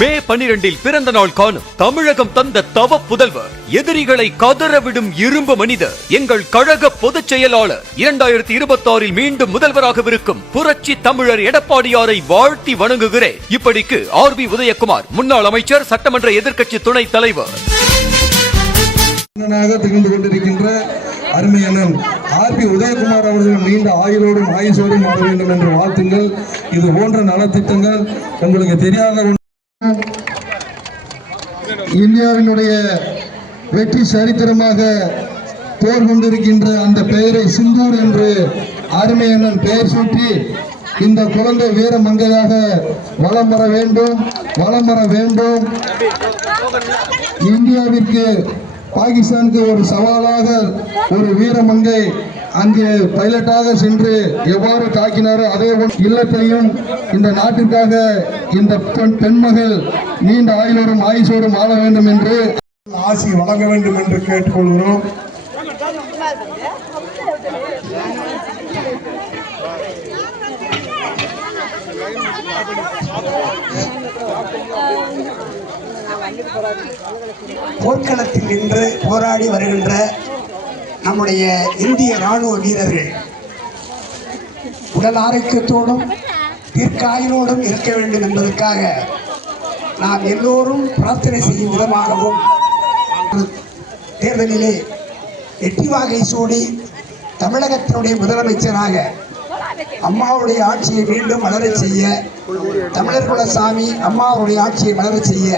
மே பனிரெண்டில் பிறந்த நாள் காணும் தமிழகம் தந்த தவ புதல்வர். எதிரிகளை கதறவிடும் இரும்பு மனிதர். எங்கள் கழக பொதுச் செயலாளர். இரண்டாயிரத்தி இருபத்தி ஆறில் மீண்டும் முதல்வராகவிருக்கும் புரட்சி தமிழர் எடப்பாடியாரை வாழ்த்தி வணங்குகிறேன். இப்படிக்கு ஆர் பி உதயகுமார் முன்னாள் அமைச்சர் சட்டமன்ற எதிர்க்கட்சி துணைத் தலைவர். திகழ்ந்து கொண்டிருக்கின்ற அருமை ஆர் பி உதயகுமார் அவர்கள் நீண்ட ஆயுளோடும் ஆயுசோடும் வாழ வேண்டும் என்று வாழ்த்துங்கள். இது போன்ற நலத்திட்டங்கள் உங்களுக்கு தெரியாத இந்தியாவினுடைய வெற்றி சரித்திரமாக போர் கொண்டிருக்கின்ற அந்த பெயரை சிந்தூர் என்று அருமையண்ணன் பெயர் சூட்டி இந்த குழந்தை வீர மங்கையாக வளம் வர வேண்டும் வளம் வர வேண்டும். இந்தியாவிற்கு பாகிஸ்தானுக்கு ஒரு சவாலாக ஒரு வீரமங்கை அங்கே பைலட்டாக சென்று எவ்வாறு தாக்கினாரோ அதே இல்லத்தையும் இந்த நாட்டிற்காக இந்த பெண்மகள் நீண்ட ஆயுளோடும் ஆயுசோடும் ஆள வேண்டும் என்று ஆசி வழங்க வேண்டும் என்று கேட்டுக்கொள்கிறோம். போர்க்களத்தில் நின்று போராடி வருகின்ற நம்முடைய இந்திய ராணுவ வீரர்கள் உடல் ஆரோக்கியத்தோடும் தீர்க்காயுளோடும் இருக்க வேண்டும் என்பதற்காக நாம் எல்லோரும் பிரார்த்தனை செய்யும் விதமாகவும் தேர்தலிலே வெற்றி வாகை சூடி தமிழகத்தினுடைய முதலமைச்சராக அம்மாவுடைய ஆட்சியை மீண்டும் மலரச் செய்ய தமிழர் குலசாமி அம்மாவுடைய ஆட்சியை மலரச் செய்ய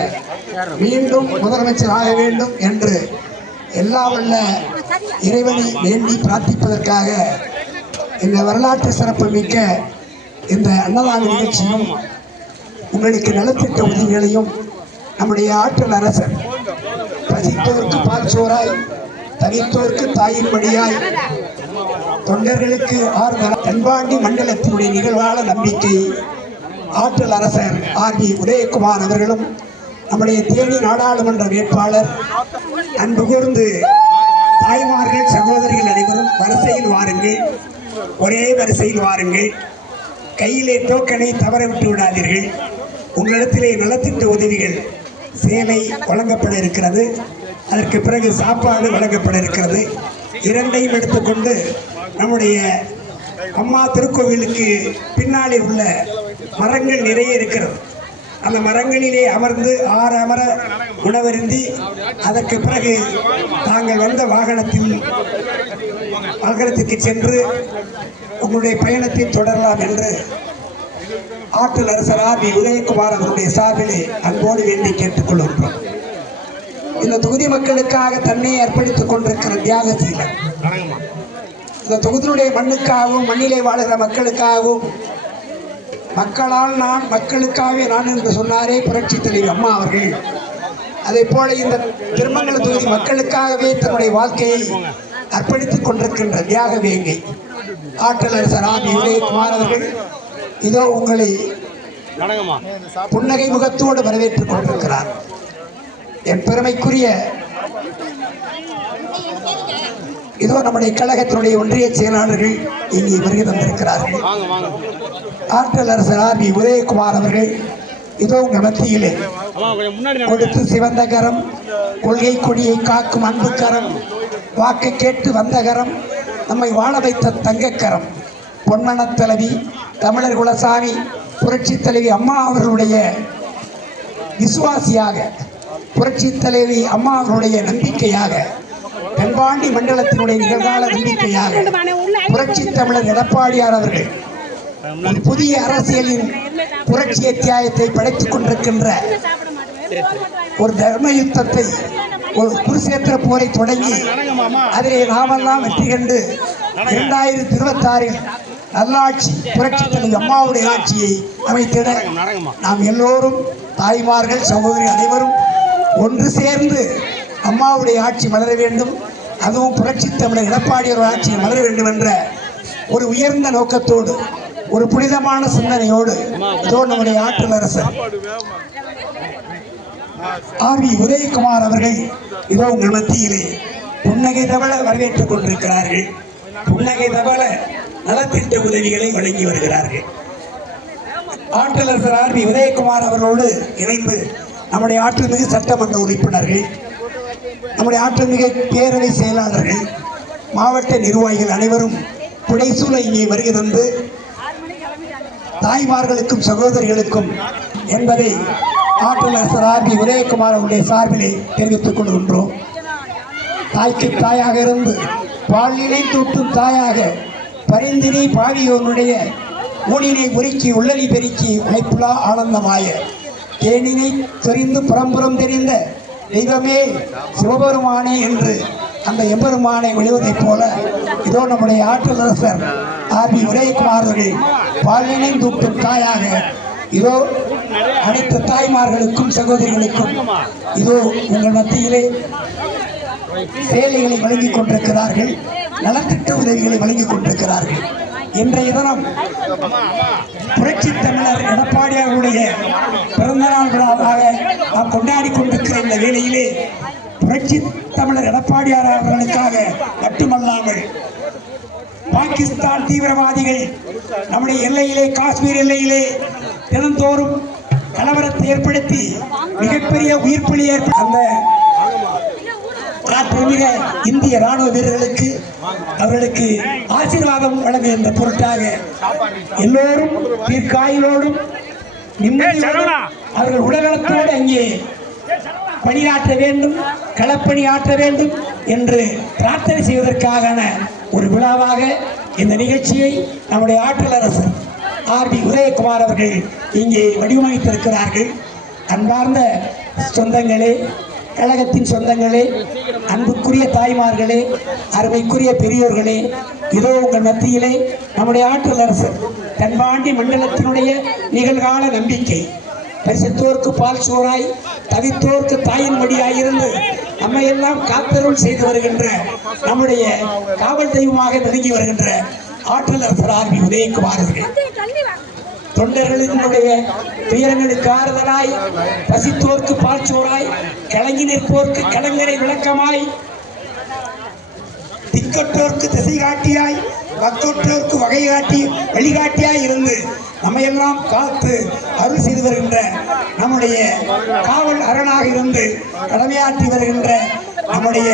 மீண்டும் முதலமைச்சர் ஆக வேண்டும் என்று எல்லா வல்ல இறைவனை வேண்டி பிரார்த்திப்பதற்காக இந்த வரலாற்று சிறப்பு மிக்க இந்த அன்னதான நிகழ்ச்சியும் உங்களுக்கு நலத்திட்ட உதவிகளையும் நம்முடைய ஆற்றல் அரசர் பசித்தோருக்கு பால் சோறாய் தவித்தோருக்கு தாயின் படியாய் தொண்டர்களுக்கு ஆறுதல் தென்பாண்டி மண்டலத்தினுடைய நிகழ்வான நம்பிக்கை ஆற்றல் அரசர் ஆர் பி உதயகுமார் அவர்களும் நம்முடைய தேனி நாடாளுமன்ற வேட்பாளர் அன்பு கூர்ந்து தாய்மார்கள் சகோதரிகள் அனைவரும் வரிசையில் வாருங்கள். ஒரே வரிசையில் வாருங்கள். கையிலே டோக்கனை தவற விட்டு விடாதீர்கள். உங்களிடத்திலே நலத்திட்ட உதவிகள் சேலை வழங்கப்பட இருக்கிறது. அதற்கு பிறகு சாப்பாடு வழங்கப்பட இருக்கிறது. இரண்டையும் எடுத்துக்கொண்டு நம்முடைய அம்மா திருக்கோவிலுக்கு பின்னாலே உள்ள மரங்கள் நிறைய இருக்கிறது. அந்த மரங்களிலே அமர்ந்து ஆறு அமர உணவருந்தி அதற்கு பிறகு தாங்கள் வந்த வாகனத்தில் வாகனத்திற்கு சென்று உங்களுடைய பயணத்தை தொடரலாம் என்று ஆற்றல் அரசர் ஆர் பி உதயகுமார் அவருடைய சார்பிலே அன்போடு வேண்டி கேட்டுக்கொள்கின்றோம். இந்த தொகுதி மக்களுக்காக தன்னை அர்ப்பணித்துக் கொண்டிருக்கிற தியாகசீலன் இந்த தொகுதியினுடைய மண்ணுக்காகவும் மண்ணிலே வாழ்கிற மக்களுக்காகவும் மக்களால் நான் மக்களுக்காகவே நான் என்று சொன்னாரே புரட்சி தலைவி அம்மா அவர்கள். அதே போல இந்த திருமங்கல தொகுதி மக்களுக்காகவே தன்னுடைய வாழ்க்கையை அர்ப்பணித்துக் கொண்டிருக்கின்ற தியாக வேங்கை. ஆற்றல் அரசர் ஆபி உதயகுமார் அவர்கள் இதோ உங்களை புன்னகை முகத்தோடு வரவேற்றுக் கொண்டிருக்கிறார். என் பெருமைக்குரிய இதோ நம்முடைய கழகத்தினுடைய ஒன்றிய செயலாளர்கள் இங்கே வருகை தந்திருக்கிறார்கள். ஆற்றல் அரசர் ஆர் பி உதயகுமார் அவர்கள் இதோ உங்கள் மத்தியிலே கொடுத்து சிவந்த கரம் கொள்கை கொடியை காக்கும் அன்பு கரம் வாக்கு கேட்டு வந்த கரம் நம்மை வாழ வைத்த தங்கக்கரம் பொன்மனத் தலைவி தமிழர் குலசாமி புரட்சி தலைவி அம்மா அவர்களுடைய விசுவாசியாக புரட்சி தலைவி அம்மா அவர்களுடைய நம்பிக்கையாக தென்பாண்டி மண்டலத்தினுடைய நிகழ்கால நம்பிக்கையாக புரட்சி தமிழர் எடப்பாடியார் அவர்கள் ஒரு புதிய அரசியலின் புரட்சி அத்தியாயத்தை படைத்துக் கொண்டிருக்கின்ற ஒரு தர்ம யுத்தத்தை ஒரு குருசேத்திர போரை தொடங்கி அதிலே நாமெல்லாம் வெற்றி கண்டு இரண்டாயிரத்தி இருபத்தி ஆறில் நல்லாட்சி புரட்சி தலைவி அம்மாவுடைய ஆட்சியை அமைத்திட நாம் எல்லோரும் தாய்மார்கள் சகோதரி அனைவரும் ஒன்று சேர்ந்து அம்மாவுடைய ஆட்சி மலர வேண்டும். அதுவும் புரட்சி தமிழர் எடப்பாடியோர் ஆட்சி மலர வேண்டும் என்ற ஒரு உயர்ந்த நோக்கத்தோடு ஒரு புனிதமான சிந்தனையோடு இதோ நம்முடைய ஆற்றல் அரசர் ஆர் உதயகுமார் அவர்கள் இதோ உங்கள் மத்தியிலே புன்னகை தவள வரவேற்றுக் கொண்டிருக்கிறார்கள். புன்னகை தவள நலத்திட்ட உதவிகளை வழங்கி வருகிறார்கள். ஆற்றலரசர் ஆர் பி உதயகுமார் அவர்களோடு இணைந்து நம்முடைய ஆற்றல்மிகு சட்டமன்ற உறுப்பினர்கள் நம்முடைய ஆற்றல்மிகு பேரவை செயலாளர்கள் மாவட்ட நிர்வாகிகள் அனைவரும் புடைசூழ இங்கே வருகை தந்து தாய்மார்களுக்கும் சகோதரிகளுக்கும் என்பதை ஆற்றலரசர் ஆர் பி உதயகுமார் அவருடைய சார்பிலே தெரிவித்துக் கொள்கின்றோம். தாய்க்கு தாயாக இருந்து பாலினை தூட்டும் தாயாக பரிந்தினை பாவியோனுடைய ஊனினை உருக்கி உள்ளலி பெருக்கி உழைப்புலா ஆனந்தமாய தேனினை தெரிந்து புறம்புறம் தெரிந்த தெய்வமே சிவபெருமானே என்று அந்த எம்பெருமானை விழுவதைப் போல இதோ நம்முடைய ஆற்றலரசர் ஆர் பி உதயகுமார் அவர்கள் பாலினை தூக்கும் தாயாக இதோ அனைத்து தாய்மார்களுக்கும் சகோதரிகளுக்கும் இதோ உங்கள் மத்தியிலே சேலைகளை வழங்கிக் கொண்டிருக்கிறார்கள் நலத்திட்ட உதவிகளை வழங்கிக் கொண்டிருக்கிறார்கள். இன்றைய தினம் புரட்சி தமிழர் எடப்பாடியாருடைய பிறந்தநாள் விழாவாக நாம் கொண்டாடி கொண்டிருக்கிற இந்த வேளையிலே புரட்சி தமிழர் எடப்பாடியார் அவர்களுக்காக மட்டுமல்லாமல் பாகிஸ்தான் தீவிரவாதிகள் நம்முடைய எல்லையிலே காஷ்மீர் எல்லையிலே தினந்தோறும் கலவரத்தை ஏற்படுத்தி மிகப்பெரிய உயிர்ப்பலி ஏற்ப அந்த மிக இந்திய ராணுவ வீரர்களுக்கு அவர்களுக்கு ஆசீர்வாதம் வழங்குகின்ற பொருட்டாக எல்லோரும் தீர்க்காயிலோடும் அவர்கள் உடல்நலத்தோடு அங்கே பணியாற்ற வேண்டும் களப்பணி ஆற்ற வேண்டும் என்று பிரார்த்தனை செய்வதற்கான ஒரு விழாவாக இந்த நிகழ்ச்சியை நம்முடைய ஆற்றல் அரசர் ஆர் பி உதயகுமார் அவர்கள் இங்கே வடிவமைத்திருக்கிறார்கள். அன்பார்ந்த சொந்தங்களே கழகத்தின் சொந்தங்களே அன்புக்குரிய தாய்மார்களே அருமைக்குரிய பெரியோர்களே இதோ உங்கள் மத்தியிலே நம்முடைய ஆற்றல் அரசர் தன்பாண்டி மண்டலத்தினுடைய நிகழ்கால நம்பிக்கை. பரிசுத்தோர்க்கு பால் சோறாய் தவித்தோர்க்கு தாயின் மடியாய் நம்மையெல்லாம் நம்மை எல்லாம் காத்தருள் செய்து வருகின்ற நம்முடைய காவல் தெய்வமாக நெருங்கி வருகின்ற ஆற்றல் அரசர் ஆர்பி உதயகுமார் அவர்கள். தொண்டர்களினுடைய துயரங்களுக்கு ஆறுதலாய் பசித்தோர்க்கு பால்சோராய் கலங்கி நிற்போர்க்கு கலங்கரை விளக்கமாய் திக்கற்றோர்க்கு திசை காட்டியாய் மக்கற்றோர்க்கு வகை காட்டி வழிகாட்டியாய் இருந்து நம்மையெல்லாம் காத்து அருள் செய்து வருகின்ற நம்முடைய காவல் அரணாக இருந்து கடமையாற்றி வருகின்ற நம்முடைய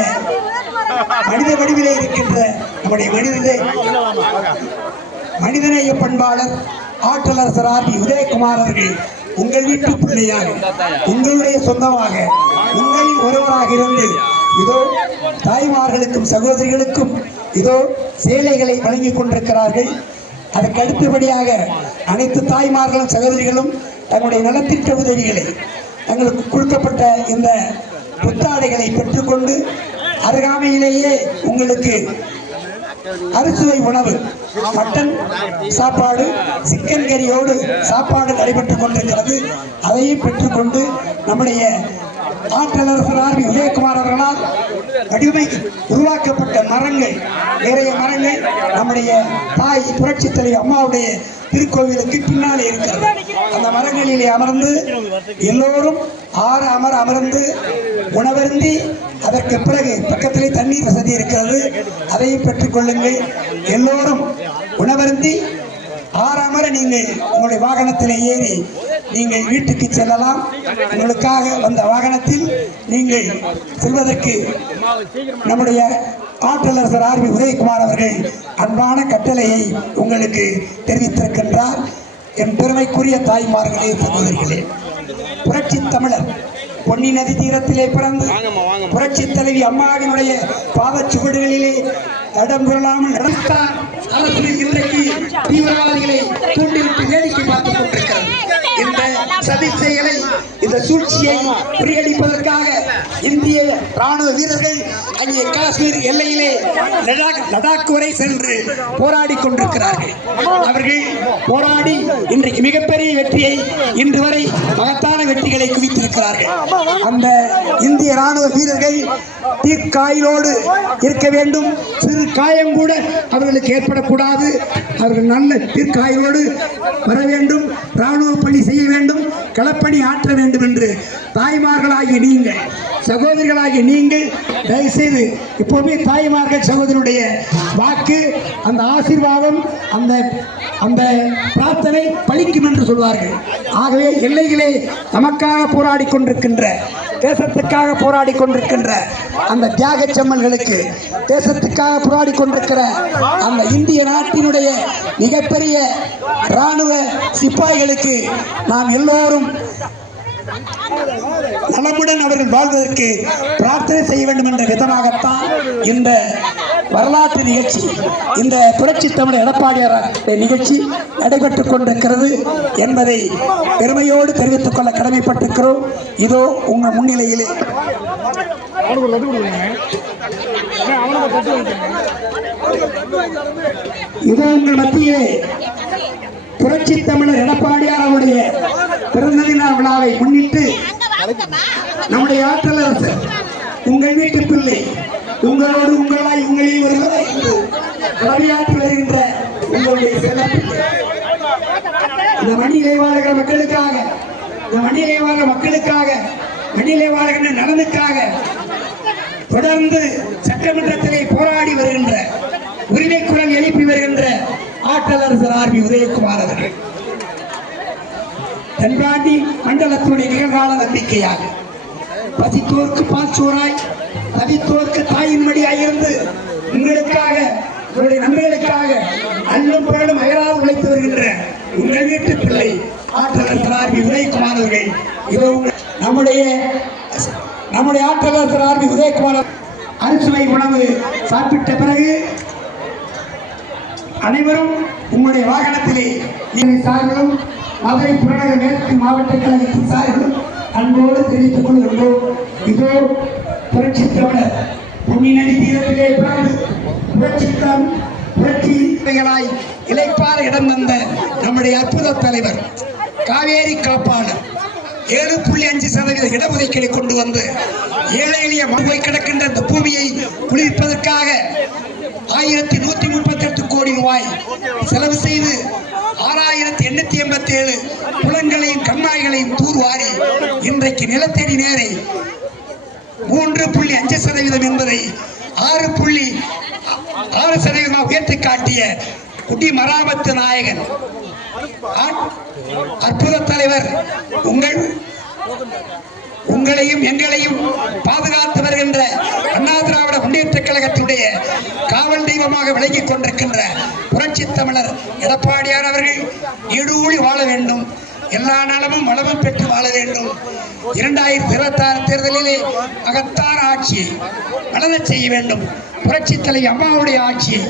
மனித வடிவிலே இருக்கின்ற நம்முடைய மனிதனே மனிதநேய பண்பாளர் ஆற்றலரசர் ஆர் பி உதயகுமார் அவர்கள் உங்கள் வீட்டு பிள்ளையாக உங்களுடைய சொந்தமாக உங்களில் ஒருவராக இருந்து இதோ தாய்மார்களுக்கும் சகோதரிகளுக்கும் இதோ சேலைகளை வழங்கிக் கொண்டிருக்கிறார்கள். அதற்கு அடுத்தபடியாக அனைத்து தாய்மார்களும் சகோதரிகளும் தங்களுடைய நலத்திட்ட உதவிகளை தங்களுக்கு கொடுக்கப்பட்ட இந்த புத்தாடைகளை பெற்றுக்கொண்டு அருகாமையிலேயே உங்களுக்கு அறுசுவை உணவு மட்டன் சாப்பாடு சிக்கன் கறியோடு சாப்பாடு நடைபெற்றுக் கொண்டிருக்கிறது. அதையும் பெற்றுக்கொண்டு நம்முடைய ஆற்றலரசர் ஆர் விஜயகுமார் அவர்களால் வடிவமை உருவாக்கப்பட்ட மரங்கள் நிறைய மரங்கள் நம்முடைய தாய் புரட்சி தலைவி அம்மாவுடைய திருக்கோவிலுக்கு பின்னாலே இருக்கிறது. அந்த மரங்களிலே அமர்ந்து எல்லோரும் ஆறு அமர அமர்ந்து உணவருந்தி அதற்கு பிறகு பக்கத்திலே தண்ணீர் வசதி இருக்கிறது. அதையும் பெற்றுக்கொள்ளுங்கள் எல்லோரும் உணவருந்தி ஆறாமற நீங்கள் உங்களுடைய வாகனத்தில் ஏறி நீங்கள் வீட்டுக்கு செல்லலாம். உங்களுக்காக வந்த வாகனத்தில் நீங்கள் செல்வதற்கு நம்முடைய ஆற்றலரசர் ஆர் பி உதயகுமார் அவர்கள் அன்பான கட்டளையை உங்களுக்கு தெரிவித்திருக்கின்றார். என் பெருமைக்குரிய தாய்மார்களே சகோதரிகளே புரட்சி தமிழர் பொன்னி நதி தீரத்திலே பிறந்து புரட்சி தலைவி அம்மாவினுடைய பாதச்சுவடுகளிலே தடம் புரளாமல் நடந்தார் அரசு இன்றைக்கு தீவிரவாதிகளை தூண்டிவிட்டு வேடிக்கை பார்த்துக் இந்த சதி செயலை இந்த சூழ்ச்சியை முறியடிப்பதற்காக இந்திய ராணுவ வீரர்கள் அங்கே காஷ்மீர் எல்லையிலே லடாக் லடாக் வரை சென்று போராடி கொண்டிருக்கிறார்கள். அவர்கள் போராடி இன்றைக்கு மிகப்பெரிய வெற்றியை இன்று வரை மகத்தான வெற்றிகளை குவித்திருக்கிறார்கள். அந்த இந்திய ராணுவ வீரர்கள் தீர்க்காயிலோடு இருக்க வேண்டும். சிறு காயம் கூட அவர்களுக்கு ஏற்படக்கூடாது. அவர்கள் நல்ல தீர்க்காயிலோடு வர வேண்டும். ராணுவ பணி செய்ய வேண்டும் களப்பணி ஆற்ற வேண்டும் என்று தாய்மார்களாகிய நீங்கள் சகோதரிகளாகிய நீங்கள் தயவுசெய்து இப்போவுமே தாய்மார்கள் சகோதரனுடைய வாக்கு அந்த ஆசீர்வாதம் அந்த அந்த பிரார்த்தனை பழிக்கும் என்று சொல்வார்கள். ஆகவே எல்லைகளே நமக்காக போராடி கொண்டிருக்கின்ற தேசத்துக்காக போராடி கொண்டிருக்கின்ற அந்த தியாக செம்மல்களுக்கு தேசத்துக்காக போராடி கொண்டிருக்கிற அந்த இந்திய நாட்டினுடைய மிகப்பெரிய இராணுவ சிப்பாய்களுக்கு நாம் எல்லோரும் நலமுடன் அவர்கள் வாழ்வதற்கு பிரார்த்தனை செய்ய வேண்டும் என்ற விதமாகத்தான் இந்த வரலாற்று நிகழ்ச்சி. இந்த புரட்சி தமிழ் எடப்பாடியார் நிகழ்ச்சி நடைபெற்றுக் கொண்டிருக்கிறது என்பதை பெருமையோடு தெரிவித்துக் கொள்ள கடமைப்பட்டிருக்கிறோம். இதோ உங்கள் முன்னிலையிலே. இதோ உங்கள் மத்தியிலே புரட்சி தமிழர் எடப்பாடியார் அவருடைய பிறந்த தின விழாவை முன்னிட்டு நம்முடைய ஆற்றல் உங்கள் வீட்டு பிள்ளை உங்களோடு உங்களாய் உங்களில் ஒருவராய் வருகின்ற உங்களுடைய செல்லப்பிள்ளை இந்த மண்ணிலே வாழ்கிற மக்களுக்காக இந்த மண்ணிலே வாழ்கிற மக்களுக்காக மண்ணிலே வாழ்கின்ற நலனுக்காக தொடர்ந்து சட்டமன்றத்திலே போராடி வருகின்ற உரிமை குரல் எழுப்பி வருகின்ற ஆற்றல் அரசர் ஆர் பி உதயகுமார் அவர்கள். தென்பாண்டி மண்டலத்துடைய நிகழ்கால நம்பிக்கையாக பசித்தோர்க்கு பால்சோராய் தவித்தோர்க்கு தாயின் மடியாயிருந்து உங்களுக்காக உங்களுடைய நன்மைகளுக்காக அல்லும் புகழும் அயராது உழைத்து வருகின்ற உங்கள் வீட்டு பிள்ளை ஆற்றலர் ஆர்பி உதயகுமார் அவர்கள். இதோ நம்முடைய நம்முடைய ஆற்றலர் ஆர்பி உதயகுமார் அறுசுவை உணவு சாப்பிட்ட பிறகு அனைவரும் உங்களுடைய வாகனத்திலே நீங்கள் சார்களும் மதுரை புறநகர் மேற்கு மாவட்ட கழகத்தின் சார்களும் அன்போடு தெரிவித்துக் கொள்கின்றோம். இதோ புரட்சி தமிழர் தீரத்திலே பிறந்து புரட்சிகளாய் இலைப்பார இடம் தந்த நம்முடைய அற்புத தலைவர் காவேரி காப்பாளர் ஏழு புள்ளி அஞ்சு சதவீத இடஒதுக்கீடு கொண்டு வந்து ஏழை எளிய மறுபோய் கிடக்கின்ற இந்த பூமியை குளிர்ப்பதற்காக ஆயிரத்தி நூத்தி முப்பத்தி எட்டு கோடி ரூபாய் செலவு செய்து ஆறாயிரத்தி எண்ணூத்தி எண்பத்தி ஏழு குளங்களையும் கண்ணாய்களையும் தூர்வாரி இன்றைக்கு நிலத்தடி நேரை மூன்று புள்ளி அஞ்சு சதவீதம் என்பதை ஆறு புள்ளி ஆறு சதவீதமாக உயர்த்தி காட்டிய குடி மராமத்து நாயகன். அற்புத தலைவர் உங்கள் உங்களையும் எங்களையும் பாதுகாத்து வருகின்ற அண்ணா திராவிட முன்னேற்ற கழகத்துடைய காவல் தெய்வமாக விளங்கிக் கொண்டிருக்கின்ற புரட்சி தமிழர் எடப்பாடியார் அவர்கள் நீடூழி வாழ வேண்டும். எல்லா நலமும் வளமும் பெற்று வாழ வேண்டும். இரண்டாயிரத்தி இருபத்தி ஆறு தேர்தலிலே மகத்தான ஆட்சியை வளர செய்ய வேண்டும். புரட்சி தலைவர் அம்மாவுடைய ஆட்சியை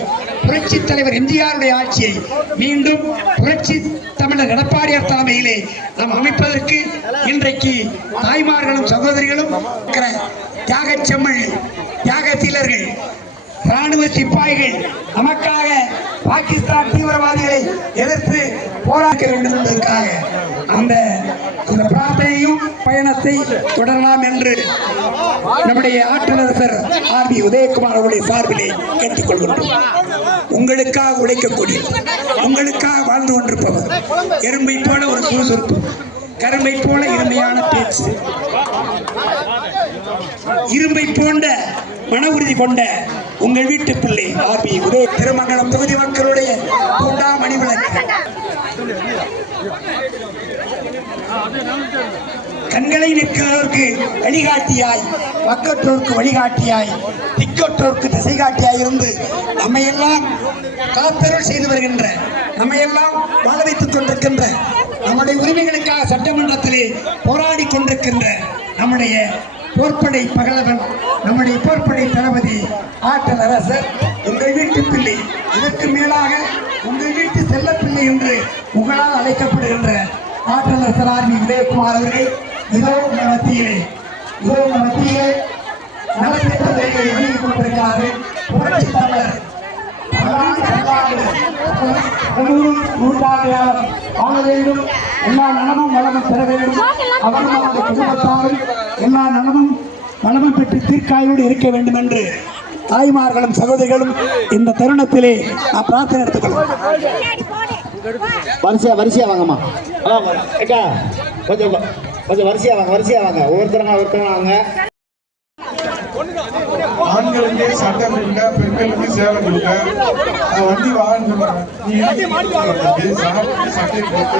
புரட்சி தலைவர் எம்ஜிஆருடைய ஆட்சியை மீண்டும் புரட்சி தமிழர் எடப்பாடியார் தலைமையிலே நாம் அமைப்பதற்கு இன்றைக்கு தாய்மார்களும் சகோதரிகளும் இருக்கிற தியாகச் செம்மல் தியாக சீலர்கள் ராணுவ சிப்பாய்கள் நமக்காக பாகிஸ்தான் தீவிரவாதிகளை எதிர்த்து போராக்க வேண்டும் என்பதற்காக அந்த அந்த பிரார்த்தனையும் பயணத்தை தொடரலாம் என்று நம்முடைய ஆற்றலரசர் ஆர் பி உதயகுமார் அவருடைய சார்பிலே கேட்டுக்கொள்கின்றோம். உங்களுக்காக உழைக்கக்கூடிய உங்களுக்காக வாழ்ந்து கொண்டிருப்பவர் எறும்பை போல ஒரு சுறுசுறுப்பு கரும்பை போல இருமையான பேச்சு இரும்பை போன்ற மன உறுதி கொண்ட உங்கள் வீட்டு பிள்ளை ஆபி உதய திருமங்கலம் தொகுதி மக்களுடைய பூண்டா மணிவிளக்கு கண்களை நிற்கிறவருக்கு வழிகாட்டியாய் பக்கற்றோருக்கு வழிகாட்டியாய் திக்கற்றோருக்கு திசை காட்டியாய் இருந்து நம்மையெல்லாம் காத்தருள் செய்து வருகின்ற நம்மையெல்லாம் வாழ வைத்துக் கொண்டிருக்கின்ற நம்முடைய உரிமைகளுக்காக சட்டமன்றத்திலே போராடி கொண்டிருக்கின்ற நம்முடைய போர்ப்படை பகலவன் நம்முடைய போர்ப்படை தளபதி ஆற்றல் அரசர் உங்கள் வீட்டு பிள்ளை இதற்கு மேலாக உங்கள் வீட்டு செல்ல பிள்ளை என்று உங்களால் அழைக்கப்படுகின்ற ஆற்றல் அரசர் ஆர் வி உதயகுமார் அவர்கள் இதோ உங்கள் மத்தியிலே இதோ உங்கள் மத்தியிலே நலத்திட்டங்களை வழங்கிக் கொண்டிருக்கிறார்கள். புரட்சி தமிழர் பல்லாண்டு பல்லாண்டு வாழ வேண்டும் எல்லா நலமும் வளமும் பெற வேண்டும் அவரும் அவருடைய குடும்பத்தாரும் எல்லா நலமும் வளமும் பெற்று தீர்க்காயோடு இருக்க வேண்டும் என்று தாய்மார்களும் சகோதரிகளும் இந்த தருணத்திலே நான் பிரார்த்தனை எடுத்துக்கொள்வோம் வரிசையா வரிசையா வாங்கம்மா கொஞ்சம் கொஞ்சம் வரிசையா வாங்க வரிசையா வாங்க. ஒவ்வொருத்தரங்க ஒருத்தரங்க வாங்க. ஆண்களுக்கு சட்டம் கொடுங்க பெண்களுக்கு சேவை கொடுங்க வண்டி வாங்க நீ எதுக்கு சாப்பிட்டு சட்டை போட்டு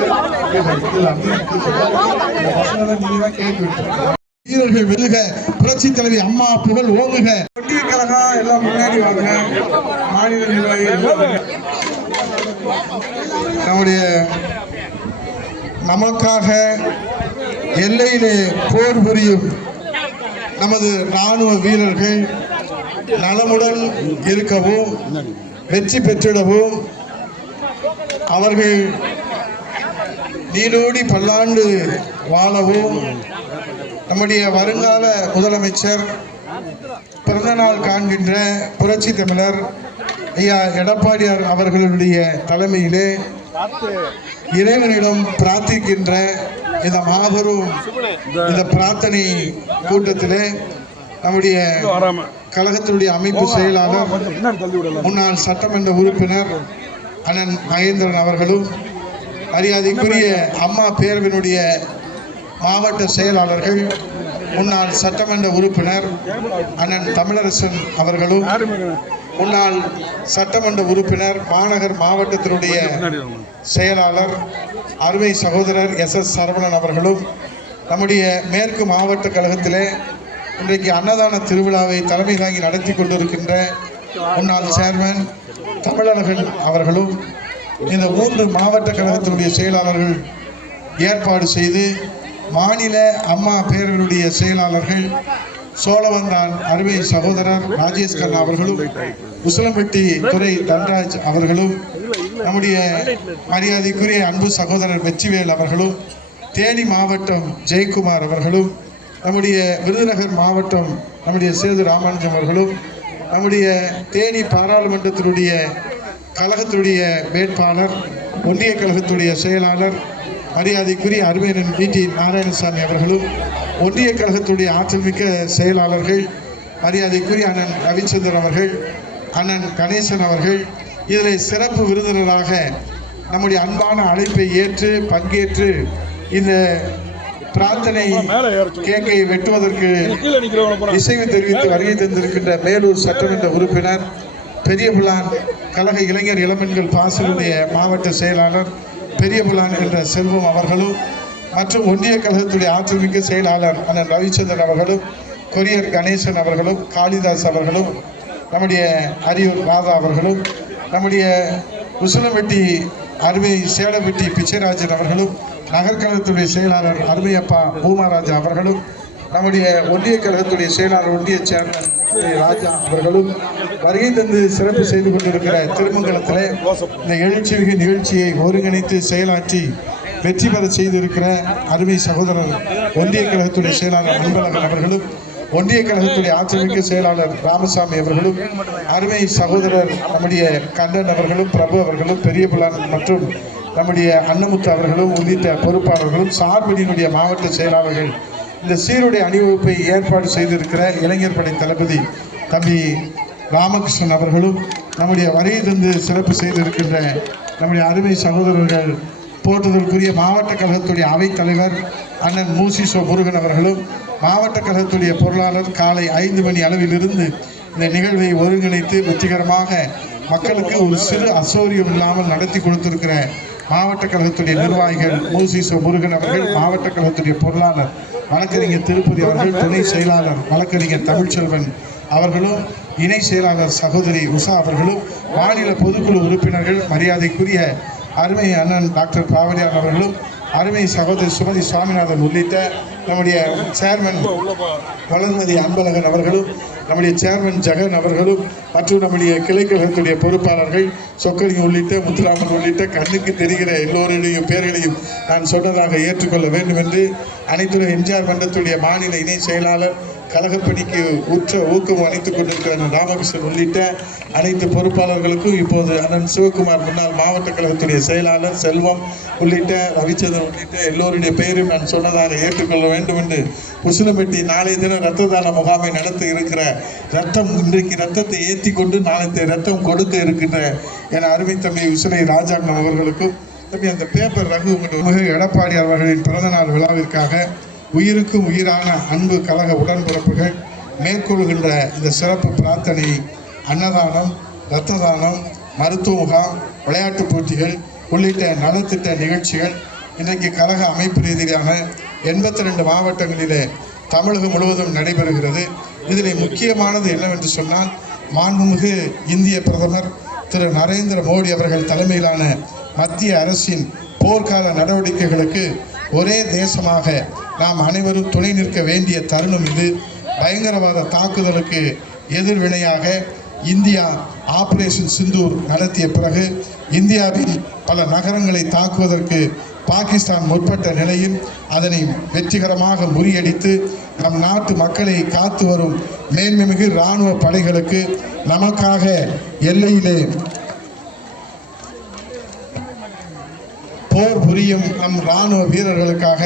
இதுல அப்படி இப்படி சொல்றாங்க. இந்த பசங்களை நீங்க தான் கேட்க விட்டுருக்கீங்க. வீரர்கள் வெல்லுக புரட்சி தலைவி அம்மா புகழ் ஓங்குக ஒட்டிய கழகம் எல்லாம் முன்னாடி வாங்க மாநில நிர்வாகிகள். நம்முடைய நமக்காக எல்லையிலே போர் புரியும் நமது ராணுவ வீரர்கள் நலமுடன் இருக்கவும் வெற்றி பெற்றிடவும். அவர்கள் நீடோடி பல்லாண்டு வாழவும். நம்முடைய வருங்கால முதலமைச்சர் பிறந்தநாள் காண்கின்ற புரட்சி தமிழர் ஐயா எடப்பாடியார் அவர்களுடைய தலைமையிலே இறைவனிடம் பிரார்த்திக்கின்ற இந்த மாபெரும் இந்த பிரார்த்தனை கூட்டத்திலே நம்முடைய கழகத்தினுடைய அமைப்பு செயலாளர் முன்னாள் சட்டமன்ற உறுப்பினர் அண்ணன் மகேந்திரன் அவர்களும் மரியாதைக்குரிய அம்மா பேரவையினுடைய மாவட்ட செயலாளர்கள் முன்னாள் சட்டமன்ற உறுப்பினர் அண்ணன் தமிழரசன் அவர்களும் முன்னாள் சட்டமன்ற உறுப்பினர் மாநகர் மாவட்டத்தினுடைய செயலாளர் அருமை சகோதரர் எஸ் எஸ் சரவணன் அவர்களும் நம்முடைய மேற்கு மாவட்ட கழகத்திலே இன்றைக்கு அன்னதான திருவிழாவை தலைமை தாங்கி நடத்தி கொண்டிருக்கின்ற முன்னாள் சேர்மன் தமிழழகன் அவர்களும் இந்த மூன்று மாவட்ட கழகத்தினுடைய செயலாளர்கள் ஏற்பாடு செய்து மாநில அம்மா பேரவையுடைய செயலாளர்கள் சோழவந்தான் அருமை சகோதரர் ராஜேஷ் கண்ணா அவர்களும் உசிலம்பட்டி துறை தன்ராஜ் அவர்களும் நம்முடைய மரியாதைக்குரிய அன்பு சகோதரர் வெற்றிவேல் அவர்களும் தேனி மாவட்டம் ஜெயக்குமார் அவர்களும் நம்முடைய விருதுநகர் மாவட்டம் நம்முடைய சேது ராமானுஜம் அவர்களும் நம்முடைய தேனி பாராளுமன்றத்தினுடைய கழகத்தினுடைய வேட்பாளர் ஒன்றிய கழகத்துடைய செயலாளர் மரியாதைக்குரிய அருமையன் பி டி நாராயணசாமி அவர்களும் ஒன்றிய கழகத்துடைய ஆற்றல்மிக்க செயலாளர்கள் மரியாதைக்குரிய அண்ணன் ரவிச்சந்திரன் அவர்கள் அண்ணன் கணேசன் அவர்கள் இதில் சிறப்பு விருந்தினராக நம்முடைய அன்பான அழைப்பை ஏற்று பங்கேற்று இந்த பிரார்த்தனை கேக்கை வெட்டுவதற்கு இசைவு தெரிவித்து வருகை தந்திருக்கின்ற மேலூர் சட்டமன்ற உறுப்பினர் பெரியபுலான் கழக இளைஞர் இளம்பெண்கள் பாசலுடைய மாவட்ட செயலாளர் பெரியபுலான் என்ற செல்வம் அவர்களும் மற்றும் ஒன்றிய கழகத்துடைய ஆற்றல்மிக்க செயலாளர் அண்ணன் ரவிச்சந்திரன் அவர்களும் கொரியர் கணேசன் அவர்களும் காளிதாஸ் அவர்களும் நம்முடைய அரியூர் ராதா அவர்களும் நம்முடைய உசிலம்பட்டி அருமை சேலப்பட்டி பிச்சைராஜன் அவர்களும் நகர்கழகத்துடைய செயலாளர் அருமையப்பா பூமாராஜா அவர்களும் நம்முடைய ஒன்றிய கழகத்துடைய செயலாளர் ஒன்றிய சேர்மன் ராஜா அவர்களும் வருகை தந்து சிறப்பு செய்து கொண்டிருக்கிற திருமங்கலத்தில் இந்த எழுச்சிமிகு நிகழ்ச்சியை ஒருங்கிணைத்து செயலாற்றி வெற்றி பெற செய்திருக்கிற அருமை சகோதரர் ஒன்றிய கழகத்துடைய செயலாளர் அன்பழகன் அவர்களும் ஒன்றிய கழகத்துடைய ஆட்சிமிக்க செயலாளர் ராமசாமி அவர்களும் அருமை சகோதரர் நம்முடைய கண்டன் அவர்களும் பிரபு அவர்களும் பெரியபுலான் மற்றும் நம்முடைய அன்னமுத்து அவர்களும் உள்ளிட்ட பொறுப்பாளர்களும் சார்பணியினுடைய மாவட்ட செயலாளர்கள் இந்த சீருடை அணிவகுப்பை ஏற்பாடு செய்திருக்கிற இளைஞர் படை தளபதி தம்பி ராமகிருஷ்ணன் அவர்களும் நம்முடைய வரையிலிருந்து தந்து சிறப்பு செய்திருக்கின்ற நம்முடைய அருமை சகோதரர்கள் போற்றுதற்குரிய மாவட்ட கழகத்துடைய அவைத்தலைவர் அண்ணன் மூசிசோ முருகன் அவர்களும் மாவட்ட கழகத்துடைய பொருளாளர் காலை ஐந்து மணி அளவிலிருந்து இந்த நிகழ்வை ஒருங்கிணைத்து வெற்றிகரமாக மக்களுக்கு ஒரு சிறு அசௌரியம் இல்லாமல் நடத்தி கொடுத்திருக்கிற மாவட்ட கழகத்துடைய நிர்வாகிகள் மூசிசோ முருகன் அவர்கள் மாவட்ட கழகத்துடைய பொருளாளர் வழக்கறிஞர் திருப்பதி அவர்கள் துணை செயலாளர் வழக்கறிஞர் தமிழ்ச்செல்வன் அவர்களும் இணை செயலாளர் சகோதரி உஷா அவர்களும் மாநில பொதுக்குழு உறுப்பினர்கள் மரியாதைக்குரிய அருமை அண்ணன் டாக்டர் பாவடியார் அவர்களும் அருமை சகோதரி சுமதி சுவாமிநாதன் உள்ளிட்ட நம்முடைய சேர்மன் வளர்மதி அன்பழகன் அவர்களும் நம்முடைய சேர்மன் ஜெகன் அவர்களும் மற்றும் நம்முடைய கிளைக்கழகத்துடைய பொறுப்பாளர்கள் சொக்கலிங்க உள்ளிட்ட முத்துராமன் உள்ளிட்ட கண்ணுக்கு தெரிகிற எல்லோருடைய பேர்களையும் நான் சொன்னதாக ஏற்றுக்கொள்ள வேண்டும் என்று அனைத்துறை எம்ஜிஆர் மன்றத்துடைய மாநில இணை செயலாளர் கழகப்பணிக்கு உற்ற ஊக்கம் அளித்துக் கொண்டிருக்கிற ராமகிருஷ்ணன் உள்ளிட்ட அனைத்து பொறுப்பாளர்களுக்கும் இப்போது அண்ணன் சிவகுமார் முன்னாள் மாவட்ட கழகத்துடைய செயலாளர் செல்வம் உள்ளிட்ட ரவிச்சந்திரன் உள்ளிட்ட எல்லோருடைய பெயரும் நான் சொன்னதாக ஏற்றுக்கொள்ள வேண்டும் என்று உசிலம்பட்டி நாளைய தினம் ரத்த தான முகாமை நடத்த இருக்கிற ரத்தம் இன்றைக்கு ரத்தத்தை ஏற்றி கொண்டு நாளைய ரத்தம் கொடுக்க இருக்கின்ற என அருமை தம்பி உசிலை ராஜாங்கம் அவர்களுக்கும் தம்பி அந்த பேப்பர் ரகு எடப்பாடி அவர்களின் பிறந்தநாள் விழாவிற்காக உயிருக்கும் உயிரான அன்பு கழக உடன்பிறப்புகள் மேற்கொள்கின்ற இந்த சிறப்பு பிரார்த்தனை அன்னதானம் இரத்த தானம் மருத்துவ முகாம் விளையாட்டுப் போட்டிகள் உள்ளிட்ட நலத்திட்ட நிகழ்ச்சிகள் இன்றைக்கு கழக அமைப்பு ரீதியிலான எண்பத்தி ரெண்டு மாவட்டங்களிலே தமிழகம் முழுவதும் நடைபெறுகிறது. இதில் முக்கியமானது என்னவென்று சொன்னால் மாண்புமிகு இந்திய பிரதமர் திரு நரேந்திர மோடி அவர்கள் தலைமையிலான மத்திய அரசின் போர்க்கால நடவடிக்கைகளுக்கு ஒரே தேசமாக நாம் அனைவரும் துணை நிற்க வேண்டிய தருணம் இது. பயங்கரவாத தாக்குதலுக்கு எதிர்வினையாக இந்தியா ஆபரேஷன் சிந்தூர் நடத்திய பிறகு இந்தியாவில் பல நகரங்களை தாக்குவதற்கு பாகிஸ்தான் முற்பட்ட நிலையில் அதனை வெற்றிகரமாக முறியடித்து நம் நாட்டு மக்களை காத்து வரும் மேன்மைமிகு இராணுவ படைகளுக்கு நமக்காக எல்லையிலே போர் புரியும் நம் இராணுவ வீரர்களுக்காக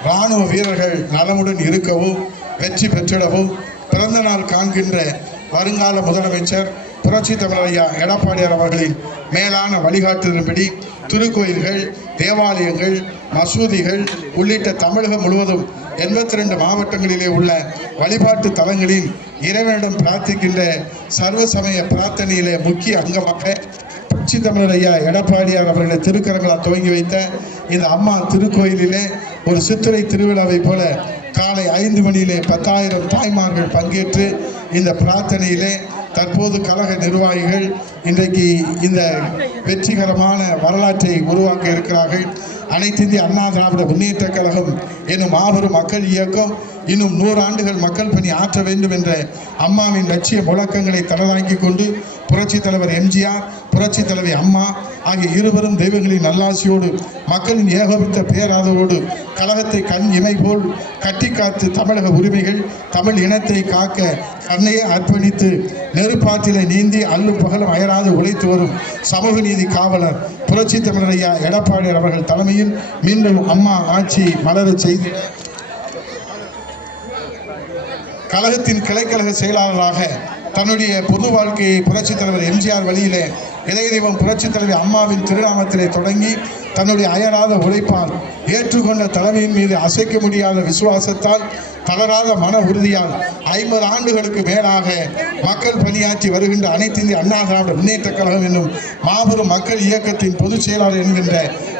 இராணுவ வீரர்கள் நலமுடன் இருக்கவும் வெற்றி பெற்றிடவும் பிறந்த நாள் காண்கின்ற வருங்கால முதலமைச்சர் புரட்சி தமிழர் ஐயா எடப்பாடியார் அவர்களின் மேலான வழிகாட்டுதலின்படி திருக்கோயில்கள் தேவாலயங்கள் மசூதிகள் உள்ளிட்ட தமிழகம் முழுவதும் எண்பத்தி ரெண்டு மாவட்டங்களிலே உள்ள வழிபாட்டு தலங்களில் இறைவனிடம் பிரார்த்திக்கின்ற சர்வ சமய பிரார்த்தனையிலே முக்கிய அங்கமாக புரட்சி தமிழர் ஐயா எடப்பாடியார் அவர்களை திருக்கரங்களா துவங்கி வைத்த இந்த அம்மா திருக்கோயிலிலே ஒரு சித்திரை திருவிழாவை போல காலை ஐந்து மணியிலே பத்தாயிரம் தாய்மார்கள் பங்கேற்று இந்த பிரார்த்தனையிலே தற்போது கழக நிர்வாகிகள் இன்றைக்கு இந்த வெற்றிகரமான வரலாற்றை உருவாக்க இருக்கிறார்கள். அனைத்து இந்திய அண்ணா திராவிட முன்னேற்ற கழகம் என்னும் மாபெரும் மக்கள் இயக்கம் இன்னும் நூறு ஆண்டுகள் மக்கள் பணி ஆற்ற வேண்டும் என்ற அம்மாவின் லட்சிய முழக்கங்களை தலதாக்கி கொண்டு புரட்சி தலைவர் எம்ஜிஆர் புரட்சி தலைவி அம்மா ஆகிய இருவரும் தெய்வங்களின் நல்லாசியோடு மக்களின் ஏகோபித்த பேராதவோடு கழகத்தை கண் இமை போல் கட்டி காத்து தமிழக உரிமைகள் தமிழ் இனத்தை காக்க கண்ணையை அர்ப்பணித்து நெருப்பாற்றிலே நீந்தி அல்லும் பகலும் அயராது உழைத்து வரும் சமூக நீதி காவலர் புரட்சி தமிழரையா ஐயா எடப்பாடியார் அவர்கள் தலைமையில் மீண்டும் அம்மா ஆட்சி மலரச் செய்திட கழகத்தின் கிளைக்கழக செயலாளராக தன்னுடைய பொது வாழ்க்கையை புரட்சித் தலைவர் எம்ஜிஆர் வழியிலே இதய தெய்வம் புரட்சித் தலைவி அம்மாவின் திருநாமத்திலே தொடங்கி தன்னுடைய அயராத உழைப்பால் ஏற்றுக்கொண்ட தலைமையின் மீது அசைக்க முடியாத விசுவாசத்தால் தளராத மன உறுதியால் ஐம்பது ஆண்டுகளுக்கு மேலாக மக்கள் பணியாற்றி வருகின்ற அனைத்து இந்திய அண்ணா திராவிட முன்னேற்ற கழகம் என்னும் மாபெரும் மக்கள் இயக்கத்தின் பொதுச் செயலாளர் என்கின்ற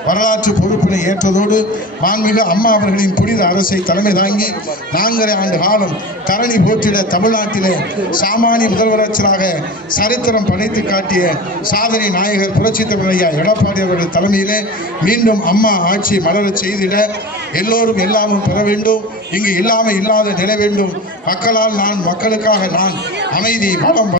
வரலாற்று பொறுப்பினை ஏற்றதோடு மாண்புமிகு அம்மா அவர்களின் புனித அரசை தலைமை தாங்கி நான்கரை ஆண்டு காலம் தரணி போற்றிட தமிழ்நாட்டிலே சாமானிய முதலமைச்சராக சரித்திரம் படைத்து காட்டிய சாதனை நாயகர் புரட்சி தமிழையா எடப்பாடி அவர்கள் தலைமையிலே மீண்டும் அம்மா ஆட்சி மலரச் செய்திட எல்லோரும் எல்லாமும் பெற வேண்டும். இங்கு இல்லாமல் இல்லாத நிலை வேண்டும். மக்களால் நான் மக்களுக்காக நான் அமைதி வளம்